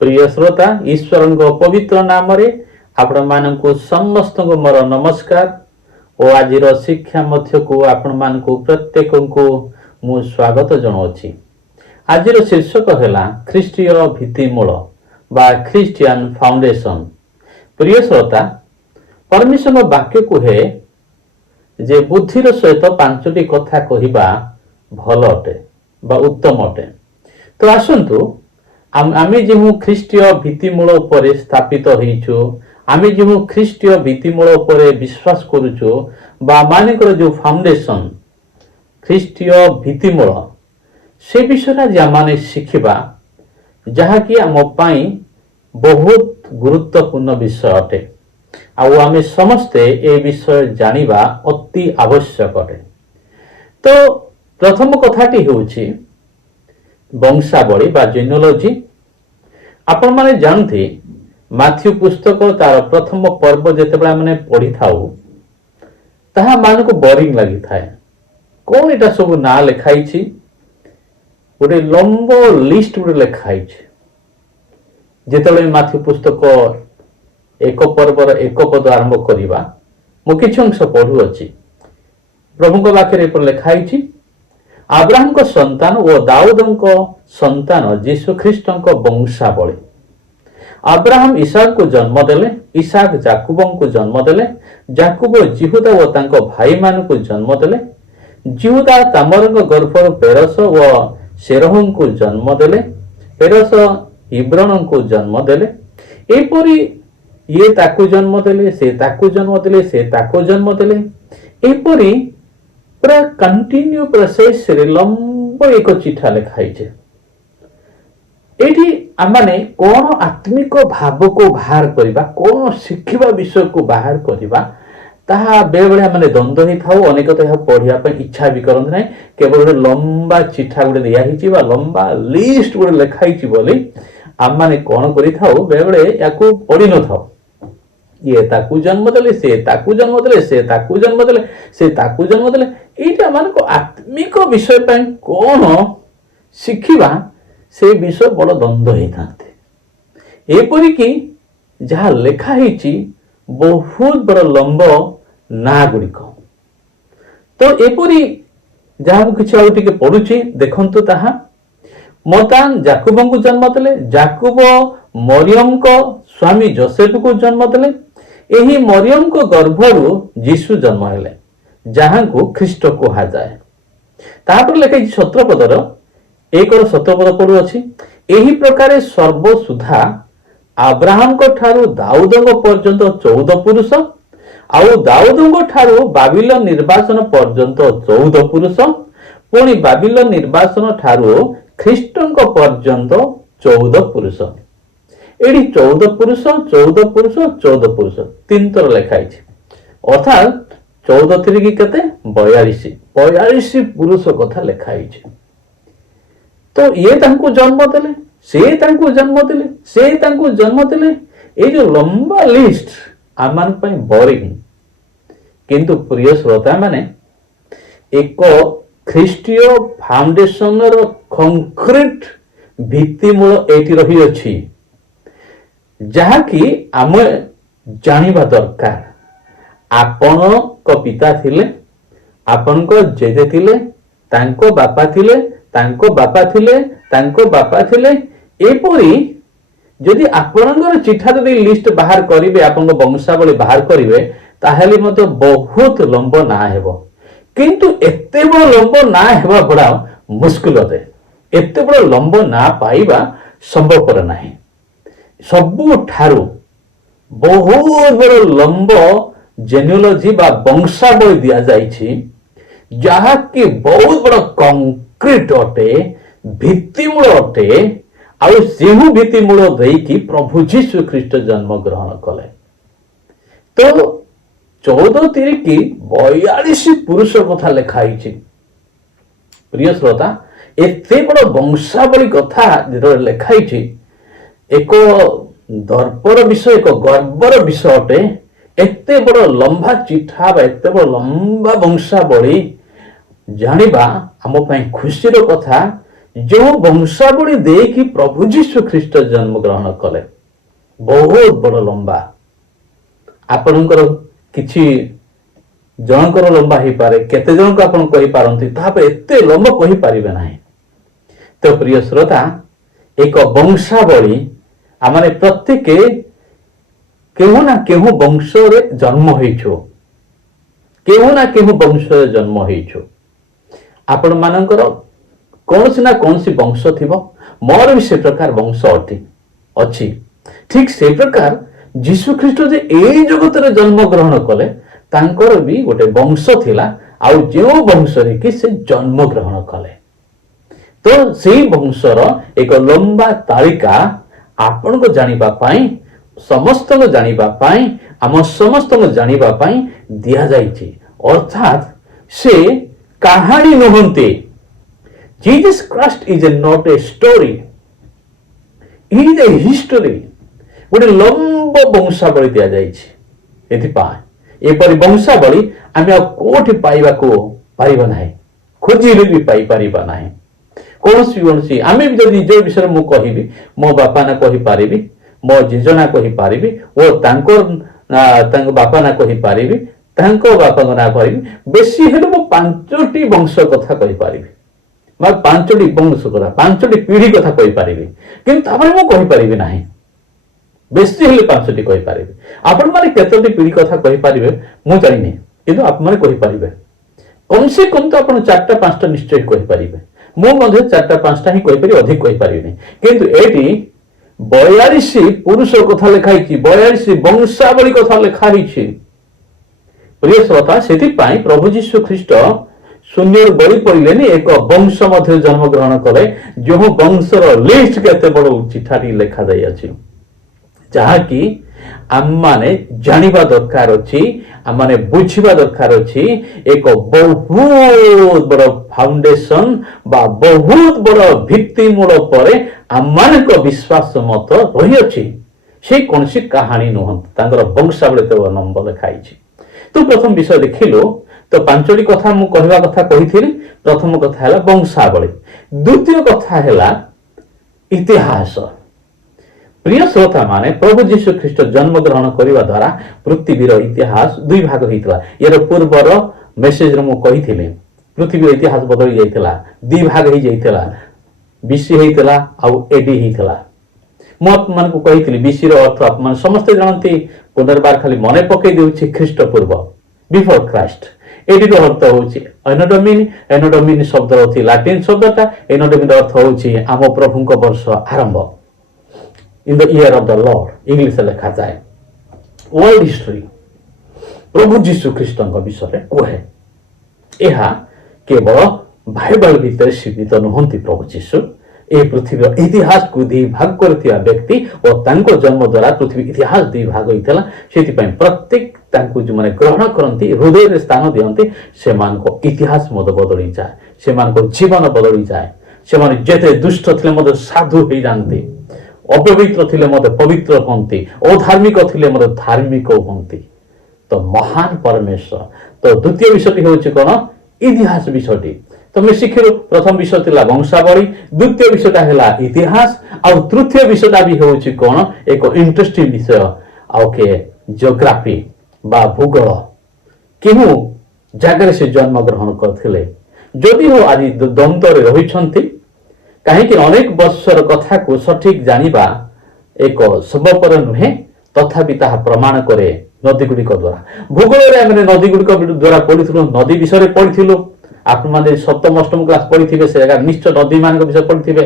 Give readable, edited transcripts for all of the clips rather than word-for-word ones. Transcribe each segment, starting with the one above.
प्रिय श्रोता ईश्वर पवित्र नाम आपण मानक समस्त मोर नमस्कार और आज शिक्षा मध्य को आपण मानक प्रत्येक को मु स्वागत जनाऊँगी। आज शीर्षक है ख्रीष्टीय भित्तिमूल बा ख्रीस्टियन फाउंडेशन। प्रिय श्रोता परमेश्वर वाक्य को है जे बुद्धिर सहित पांचटी कथा कहवा भल अटे बा उत्तम अटे। तो आसतु आमे जो ख्रीष्टीय भित्तिमूल उपर स्थापित होइछु, आमे जो ख्रीष्टीय भित्तिमूल उपर विश्वास करूछु बा मानकर जो फाउंडेशन ख्रीष्टीय भित्तिमूल से विषय जे माने शिखिबा जहाँकि आम पाई बहुत गुरुत्वपूर्ण विषय अटे। आमे समस्ते ए विषय जानिबा अति आवश्यक अटे। तो प्रथम कथाटी होउछि वंशावली बा जेनोलॉजी। आपण माने जानते माथ्यू पुस्तक तार प्रथम पर्व जेतेबेला माने पढ़ी थाउ ताहा मान को बोरिंग लगी थाए। कौन एटा सब ना लिखाई छी, गोटे लंबो लिस्ट गोटे लिखाई छी। जेतेबेला माथ्यू पुस्तक एक पर्वर एक पद आरंभ करिबा मु किछु अंश पढ़ु अछि। प्रभु वाक्य पर लिखाई छी अब्राहम को संतान और दाऊद को संतान जीशु ख्रीस्ट को वंशावली। अब्राहम इसहाक को जन्म देले, इसहाक जाकुब को जन्म देले, जाकुब जिहुदा और तांको भाई मान को जन्म देले, जिहुदा तामर गर्भर पेरस और शेरह को जन्म देले, पेरस इब्रन को जन्म देले। एपरी ये ताकू जन्म देले, से ताकू जन्म देले, से ताकू जन्म देले। एपरी पूरा कंटिन्यू प्रोसेस रे लंबो एक चिठा लिखाई छे। एठी आमाने कोन आत्मिक भाव को बाहर करिबा, कोन शिखिबा विषय को बाहर करिबा ताहा बेबेले माने द्वंद्व ही थाउ। अनेक तो पढ़िया पे इच्छा भी करंत नै, केवल गोटे लंबा चिठा गोटे दिया हिची बा लंबा लिस्ट गोटे लिखाई छी बोली आम माने कोन करि थाउ बेबेले याकू पढ़ी न थाउ। ये ताकू जन्म देले, से ताकू जन्म देले, से ताकू जन्म देले, से ताकू जन्म देले। एटा मान को आत्मिक विषय पे कोन शिखिबा से विषय बड़ द्वंद्व ही थाते। एपरि कि जहाँ लेखा हिची बहुत बड़ लंब ना गुड़िक। तो एपरि जहाँ किछि आउ टिके पढुछि देखंतु ताहा मतान जाकुब को जन्म देले, जाकुब मरियम को स्वामी जोसेफ को जन्म देले। एही मरियम को गर्भरु जीशु जन्म हेले जहाँ को ख्रीष्ट कहा जाए। तापर लेखे 17 पदर 1 और 17 पद पढ़ु अछि। एही प्रकार सर्वसुधा अब्राहम को ठारू दाऊद को पर्यंत 14 पुरुष, आउ दाऊद को ठारू बाबिलोन निर्वासन पर्यंत 14 पुरुष, पुणी बाबिलोन निर्वासन ठारू ख्रीष्ट को पर्यंत 14 पुरुष। एडी 14 पुरुष 14 पुरुष 14 पुरुष 3 थर लिखाई छे। अर्थात 14 3 केते 42 पुरुष कथा लिखाई छे। तो ये तांको जन्म देले, से तांको जन्म देले, से तांको जन्म देले। ए जो लंबा लिस्ट आमान पई बोरिंग, किंतु प्रिय श्रोता माने एक ख्रीष्टीय फाउंडेशन रो कंक्रीट भित्तिमूल एटी रही अछि जहाँ कि आम जानिबा दरकार। आपण को पिता थिले, आपण को जेजे थिले, तांको बापा थिले, तांको बापा थिले, तांको बापा थिले। एपरी जदि आपणकर चिठा जदि लिस्ट बाहर करिवे, आपण वंशावली बाहर करिवे ताहेले मते बहुत लंब ना हेबो। किंतु एते बड़ लंब ना हेबा बड़ा मुश्किल अटे। एते बड़ लंब ना पाइबा संभवपर नाही। सबु ठारू बहुत बड़ लंब जेनियोलॉजी बा वंशावली दिया जाइछि जहाँ कि बहुत बड़ कंक्रीट अटे, भित्तिमूल अटे। आउ सेहु भित्तिमूल देकी प्रभु जीशु ख्रीष्ट जन्म ग्रहण कले। तो 14 3 की 42 पुरुष कथा लिखाई छी। प्रिय श्रोता एते बड़ वंशावली कथा जो लिखाई छी एक दर्पर विषय, एक गर्वर विषय अटे। एते बड़ लंबा चिठा एते बड़ लंबा वंशावली जानिबा आम पई खुशीर कथा जो वंशावली देकी प्रभु जीशु ख्रीस्ट जन्म ग्रहण कले बहुत बड़ लंबा आपणकर किछि जनकर लंबा ही पारे केते जन को आपण कहि पारंती तापर एते लंबा कहि पारिबे नाही। तो प्रिय श्रोता एक वंशावली आमाने प्रत्येक केहू ना केहू वंश रे जन्म होइछो केहू ना केहू वंश रे जन्म होइछो आपण मानकर कौन ना कौन सी वंश थिबो मोर भी से प्रकार वंश अछि ठीक से प्रकार जीशु ख्रीष्ट जे एई जगत रे जन्म ग्रहण कले तांकर भी गोटे वंश थिला आउ जो वंश रे कि से जन्म ग्रहण कले तो सेई वंशर एक लंबा तालिका आपण को जानिबा पाई समस्त को जानिबा पाई आम समस्त को जानिबा पाई दिया जाइछि अर्थात से कहानी नहंते Jesus Christ is not a story is a history गोटे लंबा वंशावली दिया जाइछि एथिपाई एपरि वंशावली आमे कोठी पाइबा को पारिबा नाही खोजिले भी पाई पारिबा नाही कौन आमे भी जदि जे विषय मु कहिबी मो बापा ना कहि पारिबी मो जेजना कहि पारिबी ओ तांको बापा ना कहि पारिबी तांको बापा ना पारिबी बेसी हेले मो पांचटी वंश कथा कहि पारिबी मैं पांचटी वंश कथा पांचटी पीढ़ी कथा कहि पारिबी किंतु तापर मो कहि पारिबी नाही बेसी हेले पांचटी कहि पारिबी आपण माने केतटी पीढ़ी कथा कहि पारिबे मु जानिनी किंतु आप माने कहि पारिबे कम से कम तो आपण चारटा पांचटा निश्चय कहि पारिबे मु मध्ये चारटा पांचटा ही कहि पारि अधिक कहि पारिबे किंतु एटी 42 पुरुष कथा लिखाई 42 वंशावली कथा लिखाई प्रिय श्रोता से प्रभु जीशु ख्रीष्ट शून्य बड़ी पड़े एक वंश मध्य जन्म ग्रहण कले जो वंशर लिस्ट केते बड़ चिठाटी लिखा जाई अछि जहाँकि आम माने जानिबा दरकार अछि आम माने बुझिबा दरकार अछि एक बहुत बड़ फाउंडेशन बा बहुत बड़ भित्ति मूल परे आम मानक विश्वास मत रही अछि से कोनसी कहानी नहंत तांगर वंशावली तो नंबर लिखाई तो प्रथम विषय देखिलो तो पांचटी कथा मु कहवा कथा कहिथिली प्रथम कथा हैला वंशावली द्वितीय कथा हैला इतिहास प्रिय श्रोता माने प्रभु जीशु ख्रीष्ट जन्म ग्रहण करने द्वारा पृथ्वीर इतिहास दुई भाग होता यार पूर्वर मेसेज मु कही पृथ्वीर इतिहास बदली जाइथिला दुई भाग हो जाइथिला बीसी होइथिला आउ एडी होइथिला मु आप मान को कही बीसी रो अर्थ आप मान समस्त जानती पुनर्बार खाली मने पकई देउछि ख्रीष्ट पूर्व बिफोर क्राइस्ट एडी रो अर्थ होछि एनोडोमिन शब्द होछि लैटिन शब्दटा एनोडोमिन अर्थ होछि आम प्रभुଙ୍କ वर्ष आरंभ in the year of the Lord English लिखा जाए वर्ल्ड हिस्ट्री प्रभु जीशु ख्रीष्ट विषय कहे यह केवल बाइबल भीतर सीमित नुहंती प्रभु जीशु ए पृथ्वी इतिहास को दी भाग करथिया व्यक्ति और तांको जन्म द्वारा पृथ्वी इतिहास दी भाग होइतला सेति पय प्रत्येक तांको जो माने ग्रहण करंती हृदय रे स्थान दियंती से मान को इतिहास मद बदली जाए से मान को जीवन बदली जाए से मान जेते दुष्ट थिले मद साधु हो जानती अपवित्र थिले मते पवित्र हंती अधार्मिक थिले मते धार्मिक हंती तो महान परमेश्वर तो द्वितीय विषयटी होछि कोन इतिहास विषयटी तो मैं शिखिलु प्रथम विषय थिला वंशावली द्वितीय विषयटा हैला इतिहास और तृतीय विषयटा भी होछि कोन एक इंटरेस्टिंग विषय आके जियोग्राफी बा भूगोल केहू जगह से जन्म ग्रहण करथिले जदि हो आज द्वंद्व रे रहिछंती कहीं अनेक वर्षर कथा को सठिक जानिबा एक सबपर नुहे तथापि ताहा प्रमाण करे नदी गुड़िक द्वारा भूगोल रे हमने नदी गुड़िक द्वारा पढ़िथिलु नदी विषय पढ़िथिलु आपण माने सप्तम अष्टम क्लास पढ़िथिबे से जगह निश्चय नदी मान विषय पढ़िथिबे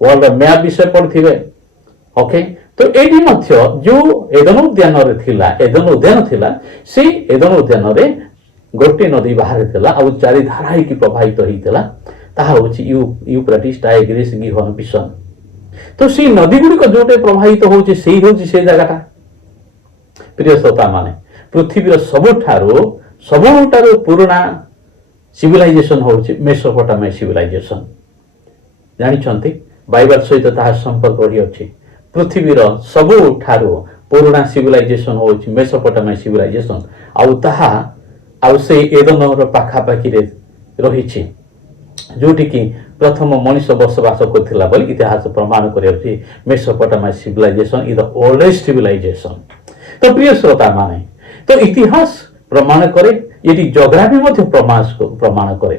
वर्ल्ड मैप विषय पढ़िथिबे ओके तो एडी मध्य जो एदन उद्यान रे थिला एदन उद्यान थिला से एदन उद्यान रे गोटे नदी बाहर थिला आ चारि धारा की प्रवाहित होइतिला ताहा होछि यूफ्रेटिस टाइग्रिस गिहन बिशन तो सी नदी गुड़िक जोटे प्रवाहित होछि सेही होछि से जगहटा प्रिय श्रोता माने पृथ्वीर सबुठारो पुराना सिविलाइजेशन होछि मेसोपोटामिया सिविलाइजेशन जानि छंती बाइबल सहित ताहा संपर्क रही अछि पृथ्वीर सबुठारो पुराना सिविलाइजेशन होछि मेसोपोटामिया सिविलाइजेशन आउ ताहा आउ से एदन रो पाखा पाखी रे रहिछि जोटिकी प्रथम मनुष्य बसवास करथिला बोली इतिहास प्रमाण करियो Mesopotamia civilization is the oldest civilization. तो प्रिय श्रोता माने तो इतिहास प्रमाण करे ये जोग्राफी मध्य प्रमाण करे।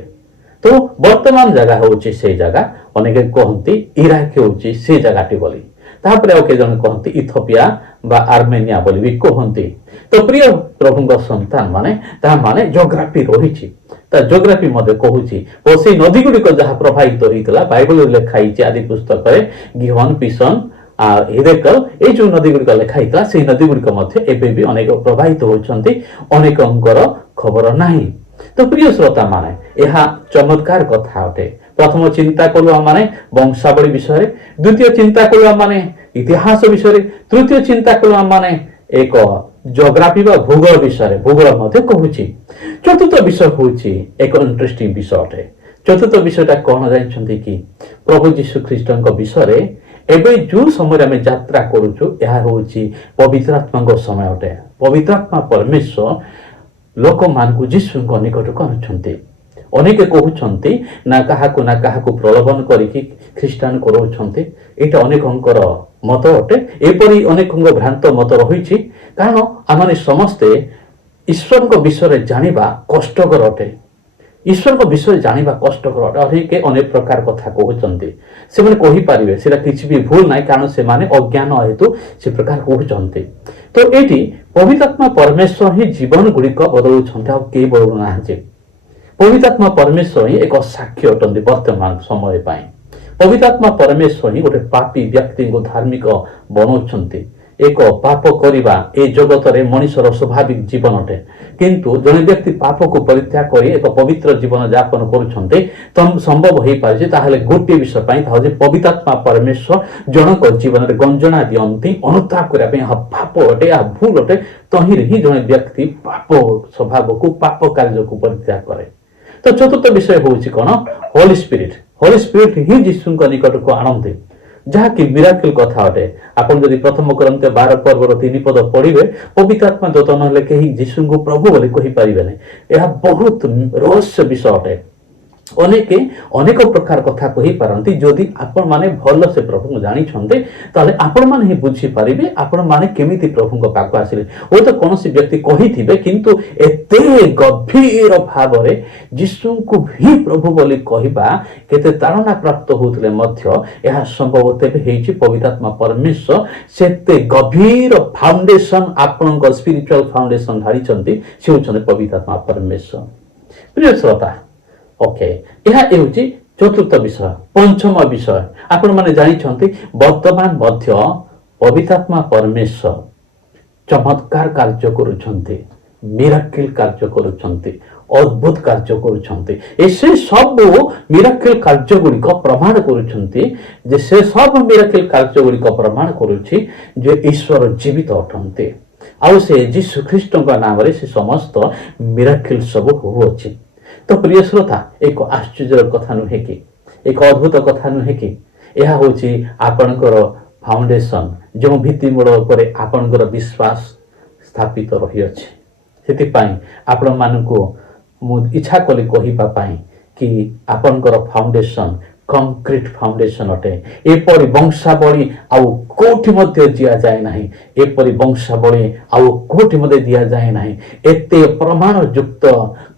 तो वर्तमान जगह होची से जगह अनेक कहती इराक होची से जगहटी बोली तापर आउ के जन कहती इथियोपिया बा आर्मेनिया बोली भी कहती। तो प्रिय प्रभु संतान माने ता माने जोग्राफी रही जोग्राफी मध्य कहूची और से नदी गुड़िक जहाँ प्रभावित होता बाइबल लिखाई आदि पुस्तक गिहन पिसन हिरेकल ये जो नदी गुड़िक लिखाई से नदी गुड़िक भी अनेक प्रभावित होती अनेकंकर खबर नहीं। तो प्रिय श्रोता माने यह चमत्कार कथा अटे। प्रथम चिंता कलु माने वंशावली विषय, द्वितीय चिंता कलु माने इतिहास विषय, तृतीय चिंता कलु माने एक जोग्राफी बा भूगोल विषय भूगोल मध्य कहूची। चतुर्थ विषय होची एक इंटरेस्टिंग विषय अटे। चतुर्थ विषयटा कौन जानछन्ती कि प्रभु यीशु ख्रीष्टଙ୍କ विषय एबे जो समय आम यात्रा करूछु यह होची पवित्र आत्मा समय अटे। पवित्र आत्मा परमेश्वर लोक मान जीशु निकट को आनुछन्ति। अनेक कहउछन्ति ना काहाकु प्रलोभन करिकि ख्रीष्टान करउछन्ति। एटा अनेकंकर मत अटे। एपरि अनेकंग भ्रांत मत रहिछि कारण आमाने समस्ते ईश्वर को विषय जानिबा कष्टकर अटे। ईश्वर को विषय जानिबा कष्टकर अटे। अनेक अनेक प्रकार कथा कहउछन्ति से माने कहि पारिबे सेटा किछि भी भूल नाही कारण से माने अज्ञान हेतु से प्रकार कहउछन्ति। तो एटी पवित्र आत्मा परमेश्वर ही जीवन गुड़िक बदलुछन्ति आ के बदलु नाहंति। पवित्र आत्मा परमेश्वर ही एक साक्षी अटंती वर्तमान समय पाई। पवित्र आत्मा परमेश्वर ही गोटे पापी व्यक्ति को धार्मिक बनाउछन्ति। एक पाप करिबा ए जगत रे मनुष्यर स्वाभाविक जीवन अटे किंतु जने व्यक्ति पाप को परित्याग करी एक पवित्र जीवन यापन करुछन्ते तम संभव होई पारे ताहले गोटे विषय पाई ताजे पवित्र आत्मा परमेश्वर जनक जीवन रे गंजना दियंती अनुताप करिया पे पाप अटे आ भूल अटे तहिरे ही जने व्यक्ति पाप स्वभाव को पाप कार्य को परित्याग करे। तो चतुर्थ विषय होउची कोन होली स्पिरिट। होली स्पिरिट ही यीशु को निकट को आनंदी जहा कि मिराकल कथा अटे। आपन जदि प्रथम कोरिन्थियो 12 पर्वर 3 पद पढ़िबे पवित्र आत्मा दत नले केही यीशु को प्रभु बोली कहि पारिबेनी। यह बहुत रहस्य विषय अटे। अनेक प्रकार कथा कहि पारंती जदि आपण माने भल से प्रभु को जानि छन्ते ताले आपण माने ही बुझी पारिबे आपण माने केमिति प्रभु को पाक आसिले। ओ तो कोनोसी व्यक्ति कहिथिबे किंतु एते गभीर भाव रे यीशु को भी प्रभु बोली कहिबा केते तारणा प्राप्त होतले मध्य यह संभव तेबे हेछि पवित्र आत्मा परमेश्वर सेते गभीर फाउंडेशन आपण को स्पिरिचुअल फाउंडेशन धारी छन्ती से होछन पवित्र आत्मा परमेश्वर। प्रिय श्रोता ओके यह हेउची चतुर्थ विषय। पंचम विषय आपण माने जानि छन्ती वर्तमान मध्य पवित्र आत्मा परमेश्वर चमत्कार कार्य करूछन्ती, मिराकल कार्य करूछन्ती, अद्भुत कार्य करूछन्ती। एसे सब मिराकल कार्य गुडी को प्रमाण करूछन्ती जे से सब मिराकल कार्य गुडी को प्रमाण करूछि जे ईश्वर जीवित अटन्ते आउ से यीशु ख्रीष्टଙ୍କ नामरे से समस्त मिराकल सब होउछि। तो प्रिय श्रोता एक आश्चर्य कथा नुहे कि एक अद्भुत कथा नुहे कि यह होची आपणकर फाउंडेशन जो भित्तिमूल उपरे आपणकर विश्वास स्थापित रही अछि। सेति पई आपण मानकु मु इच्छा कली कहिबा पई कि आपणकर फाउंडेशन कंक्रीट फाउंडेशन अटे। एपरि वंशावली आउ कोठी मध्ये दिया जाए नाही। एपरि वंशावली आउ कोठी मध्ये दिया जाए नाही। एते प्रमाण युक्त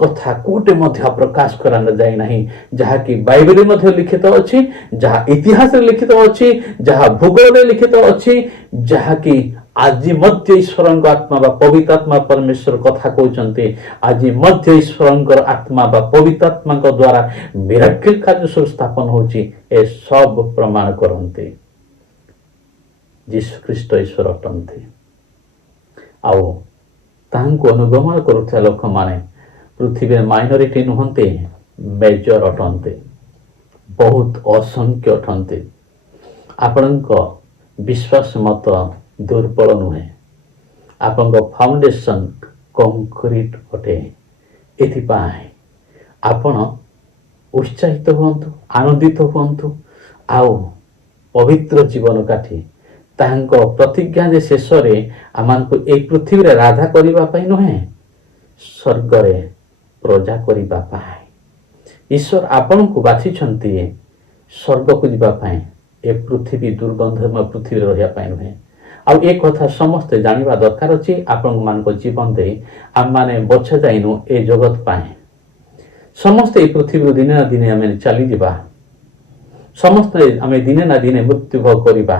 कथा कोठी मध्ये प्रकाश करान जाए नाही जहा कि बाइबल मध्ये लिखित अछि, जहा इतिहास रे लिखित अछि, जहा भूगोल रे लिखित अछि, जहा कि आज मध्य ईश्वर आत्मा बा पवित्र आत्मा परमेश्वर कथा कहते आज मध्य ईश्वर आत्मा बा पवित्र आत्मा द्वारा मिराकल कार्य सब स्थापन होची ए सब प्रमाण करते यीशु ख्रीष्ट ईश्वर अटंती। आउ तांको अनुगमन करुଥିବା लोक माने पृथ्वी माइनॉरिटी नुहंते मेजर अटंते बहुत असंख्य अटंते। आपणको विश्वास मत दुर्बल नुहे आपण फाउंडेशन कंक्रीट अटे। एथिपाई आपण उत्साहित हुंतु, आनंदित हुंतु आउ पवित्र जीवन काठी तांको प्रतिज्ञा जे शेष रे आमानकु एक पृथ्वी रे राजा करिबा पई नुहे स्वर्ग रे प्रजा करिबा पई ଈଶ୍ୱର ଆପଣଙ୍କୁ ବାଛିଛନ୍ତି ସ୍ୱର୍ଗକୁ ଯିବା ପାଇଁ, ଏ ପୃଥିବୀ ଦୁର୍ଗନ୍ଧମୟ ପୃଥିବୀରେ ରହିବା ପାଇଁ ନୁହେଁ। ଆଉ ଏ କଥା ସମସ୍ତେ ଜାଣିବା ଦରକାର ଅଛି। ଆପଣମାନଙ୍କ ଜୀବନରେ ଆମମାନେ ବଛା ଯାଇନୁ ଏ ଜଗତ ପାଇଁ। ସମସ୍ତେ ଏ ପୃଥିବୀରୁ ଦିନେ ନା ଦିନେ ଆମେ ଚାଲିଯିବା, ସମସ୍ତେ ଆମେ ଦିନେ ନା ଦିନେ ମୃତ୍ୟୁଭୋଗ କରିବା।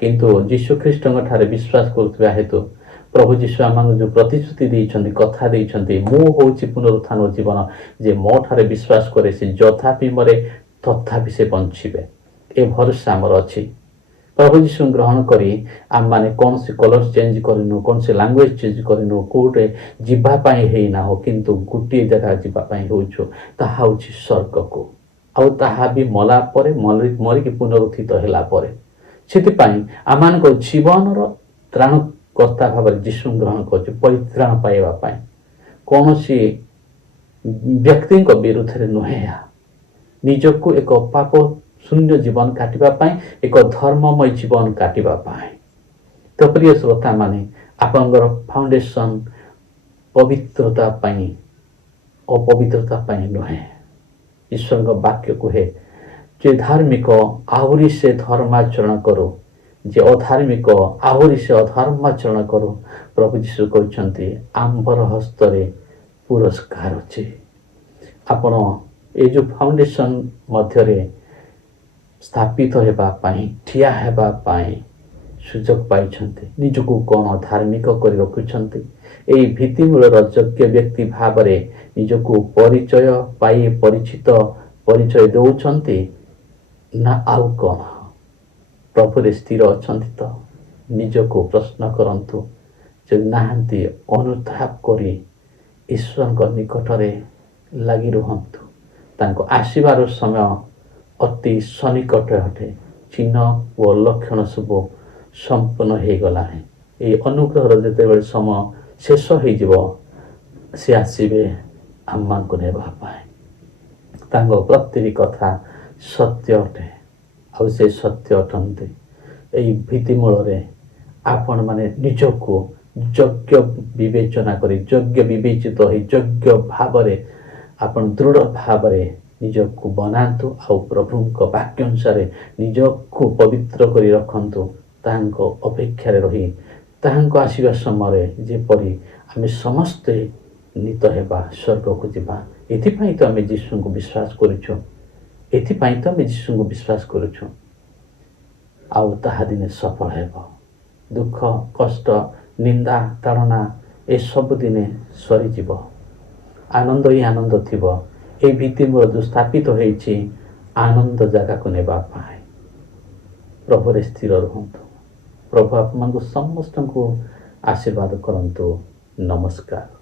କିନ୍ତୁ ଯୀଶୁ ଖ୍ରୀଷ୍ଟଙ୍କ ଠାରେ ବିଶ୍ୱାସ କରୁଥିବା ହେତୁ ପ୍ରଭୁ ଯୀଶୁ ଆମକୁ ଯେଉଁ ପ୍ରତିଶ୍ରୁତି ଦେଇଛନ୍ତି, କଥା ଦେଇଛନ୍ତି, ମୁଁ ହେଉଛି ପୁନରୁତ୍ଥାନ ଓ ଜୀବନ, ଯେ ମୋ ଠାରେ ବିଶ୍ୱାସ କରେ ସେ ଯଥାପି ମରେ ତଥାପି ସେ ବଞ୍ଚିବେ, ଏ ଭରସା ଆମର ଅଛି। ପ୍ରଭୁ ଯୀଶୁ ଗ୍ରହଣ କରି ଆମମାନେ କୌଣସି କଲର୍ ଚେଞ୍ଜ କରିନୁ, କୌଣସି ଲାଙ୍ଗୁଏଜ ଚେଞ୍ଜ କରିନୁ, କେଉଁଟେ ଯିବା ପାଇଁ ହେଇନାହୁଁ, କିନ୍ତୁ ଗୋଟିଏ ଜାଗା ଯିବା ପାଇଁ ହେଉଛୁ, ତାହା ହେଉଛି ସ୍ୱର୍ଗକୁ। ଆଉ ତାହା ବି ମଲା ପରେ, ମରିକି ପୁନରୁତ୍ଥିତ ହେଲା ପରେ। ସେଥିପାଇଁ ଆମମାନଙ୍କ ଜୀବନର ତ୍ରାଣକର୍ତ୍ତା ଭାବରେ ଯୀଶୁ ଗ୍ରହଣ କରୁଛୁ, ପରିତ୍ରାଣ ପାଇବା ପାଇଁ। କୌଣସି ବ୍ୟକ୍ତିଙ୍କ ବିରୁଦ୍ଧରେ ନୁହେଁ, ନିଜକୁ ଏକ ପାପ ଶୂନ୍ୟ ଜୀବନ କାଟିବା ପାଇଁ, ଏକ ଧର୍ମମୟ ଜୀବନ କାଟିବା ପାଇଁ। ତ ପ୍ରିୟ ଶ୍ରୋତାମାନେ, ଆପଣଙ୍କର ଫାଉଣ୍ଡେସନ୍ ପବିତ୍ରତା ପାଇଁ, ଅପବିତ୍ରତା ପାଇଁ ନୁହେଁ। ଈଶ୍ୱରଙ୍କ ବାକ୍ୟ କୁହେ ଯେ ଧାର୍ମିକ ଆହୁରି ସେ ଧର୍ମାଚରଣ କରୁ, ଯେ ଅଧାର୍ମିକ ଆହୁରି ସେ ଅଧର୍ମାଚରଣ କରୁ। ପ୍ରଭୁ ଯୀଶୁ କହିଛନ୍ତି ଆମ୍ଭର ହସ୍ତରେ ପୁରସ୍କାର ଅଛି। ଆପଣ ଏ ଯେଉଁ ଫାଉଣ୍ଡେସନ୍ ମଧ୍ୟରେ ସ୍ଥାପିତ ହେବା ପାଇଁ, ଠିଆ ହେବା ପାଇଁ ସୁଯୋଗ ପାଇଛନ୍ତି। ନିଜକୁ କ'ଣ ଧାର୍ମିକ କରି ରଖୁଛନ୍ତି? ଏହି ଭିତ୍ତିମୂଳର ଯୋଗ୍ୟ ବ୍ୟକ୍ତି ଭାବରେ ନିଜକୁ ପରିଚୟ ପାଇ ପରିଚିତ ପରିଚୟ ଦେଉଛନ୍ତି ନା ଆଉ କ'ଣ? ପ୍ରଭୁରେ ସ୍ଥିର ଅଛନ୍ତି ତ? ନିଜକୁ ପ୍ରଶ୍ନ କରନ୍ତୁ। ଯଦି ନାହାନ୍ତି, ଅନୁତାପ କରି ଈଶ୍ୱରଙ୍କ ନିକଟରେ ଲାଗି ରୁହନ୍ତୁ। ତାଙ୍କ ଆସିବାର ସମୟ ଅତି ସନ୍ନିକଟ ଅଟେ। ଚିହ୍ନ ଓ ଲକ୍ଷଣ ସବୁ ସମ୍ପୂର୍ଣ୍ଣ ହୋଇଗଲାଣି। ଏହି ଅନୁଗ୍ରହର ଯେତେବେଳେ ସମୟ ଶେଷ ହୋଇଯିବ, ସେ ଆସିବେ ଆମମାନଙ୍କୁ ନେବା ପାଇଁ। ତାଙ୍କ ପ୍ରତ୍ୟେକ କଥା ସତ୍ୟ ଅଟେ, ଆଉ ସେ ସତ୍ୟ ଅଟନ୍ତି। ଏହି ଭିତ୍ତିମୂଳରେ ଆପଣମାନେ ନିଜକୁ ଯୋଗ୍ୟ ବିବେଚନା କରି, ଯୋଗ୍ୟ ବିବେଚିତ ହୋଇ, ଯୋଗ୍ୟ ଭାବରେ ଆପଣ ଦୃଢ଼ ଭାବରେ ନିଜକୁ ବନାନ୍ତୁ। ଆଉ ପ୍ରଭୁଙ୍କ ବାକ୍ୟ ଅନୁସାରେ ନିଜକୁ ପବିତ୍ର କରି ରଖନ୍ତୁ। ତାହାଙ୍କ ଅପେକ୍ଷାରେ ରହି, ତାହାଙ୍କ ଆସିବା ସମୟରେ ଯେପରି ଆମେ ସମସ୍ତେ ନୀତ ହେବା, ସ୍ୱର୍ଗକୁ ଯିବା। ଏଥିପାଇଁ ତ ଆମେ ଯୀଶୁଙ୍କୁ ବିଶ୍ୱାସ କରୁଛୁ, ଏଥିପାଇଁ ତ ଆମେ ଯୀଶୁଙ୍କୁ ବିଶ୍ୱାସ କରୁଛୁ। ଆଉ ତାହା ଦିନେ ସଫଳ ହେବ। ଦୁଃଖ, କଷ୍ଟ, ନିନ୍ଦା, ତାଡ଼ନା ଏସବୁ ଦିନେ ସରିଯିବ। ଆନନ୍ଦ ହିଁ ଆନନ୍ଦ ଥିବ। ଏହି ଭିତ୍ତିମୂଳ ଯେଉଁ ସ୍ଥାପିତ ହୋଇଛି, ଆନନ୍ଦ ଜାଗାକୁ ନେବା ପାଇଁ ପ୍ରଭୁରେ ସ୍ଥିର ରୁହନ୍ତୁ। ପ୍ରଭୁ ଆପଣମାନଙ୍କୁ ସମସ୍ତଙ୍କୁ ଆଶୀର୍ବାଦ କରନ୍ତୁ। ନମସ୍କାର।